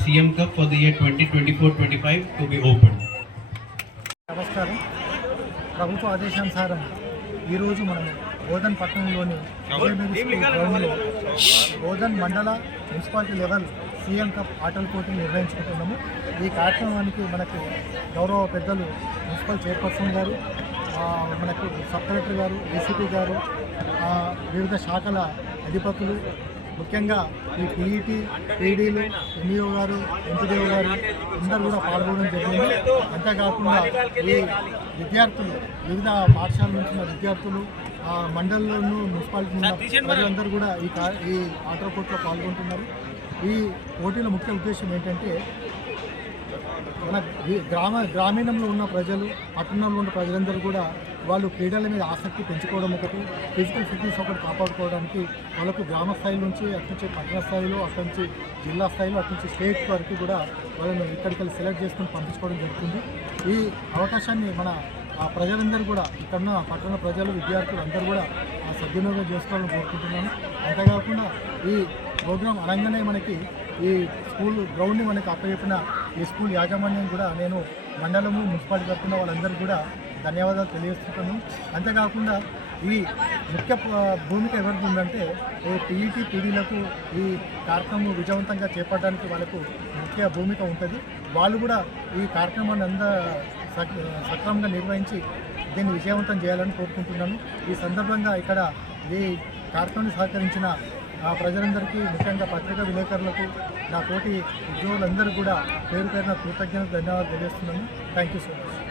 CM Cup for the year 2024-25 to be opened. నమస్కారం. ప్రభుత్వ ఆదేశానుసారం ఈరోజు మనం బోధన్ పట్టణంలోని గ్రౌండ్లో బోధన్ మండల మున్సిపాలిటీ లెవెల్ CM కప్ ఆటల పోటీలు నిర్వహించుకుంటున్నాము. ఈ కార్యక్రమానికి మనకు గౌరవ పెద్దలు మున్సిపల్ చైర్పర్సన్ గారు, మనకు సబ్ కలెక్టర్ గారు, ACP గారు, వివిధ శాఖల అధిపతులు, ముఖ్యంగా ఈ PET, PDలు, MEO గారు, ఎంపీడీఓ గారు అందరూ కూడా పాల్గొనడం జరిగింది. అంతేకాకుండా ఈ విద్యార్థులు, వివిధ పాఠశాల నుంచి ఉన్న విద్యార్థులు, మండలంలోనూ మున్సిపాలిటీ ఉన్న ప్రజలందరూ కూడా ఈ ఆటల పోటీలో పాల్గొంటున్నారు. ఈ పోటీల ముఖ్య ఉద్దేశం ఏంటంటే మన గ్రామీణంలో ఉన్న ప్రజలు, పట్టణంలో ఉన్న ప్రజలందరూ కూడా వాళ్ళు క్రీడల మీద ఆసక్తి పెంచుకోవడం ఒకటి, ఫిజికల్ ఫిట్నెస్ ఒకటి కాపాడుకోవడానికి వాళ్ళకు గ్రామ స్థాయి నుంచి అటు నుంచి పట్టణ స్థాయిలో, అటు నుంచి జిల్లా స్థాయిలో, అటు నుంచి స్టేట్ వరకు కూడా వాళ్ళని ఇక్కడికి సెలెక్ట్ చేసుకుని పంపించుకోవడం జరుగుతుంది. ఈ అవకాశాన్ని మన ప్రజలందరూ కూడా, ఇక్కడున్న పట్టణ ప్రజలు, విద్యార్థులు అందరూ కూడా సద్వినియోగం చేసుకోవాలని కోరుకుంటున్నాను. అంతేకాకుండా ఈ ప్రోగ్రాం అనగానే మనకి ఈ స్కూల్ గ్రౌండ్ని మనకి అప్పచెప్పిన ఈ స్కూల్ యాజమాన్యం కూడా నేను మండలము, మున్సిపాలిటీ తరఫున వాళ్ళందరూ కూడా ధన్యవాదాలు తెలియజేస్తున్నాను. అంతేకాకుండా ఈ ముఖ్య భూమిక ఎవరికి ఉందంటే ఈ PET, PDలకు ఈ కార్యక్రమం విజయవంతంగా చేపట్టడానికి వాళ్ళకు ముఖ్య భూమిక ఉంటుంది. వాళ్ళు కూడా ఈ కార్యక్రమాన్ని సక్రమంగా నిర్వహించి దీన్ని విజయవంతం చేయాలని కోరుకుంటున్నాను. ఈ సందర్భంగా ఇక్కడ ఈ కార్యక్రమాన్ని సహకరించిన ప్రజలందరికీ, ముఖ్యంగా పత్రికా విలేకరులకు, నా తోటి ఉద్యోగులందరూ కూడా పేరు పేరున కృతజ్ఞతలు, ధన్యవాదాలు తెలియజేస్తున్నాను. Thank you so much.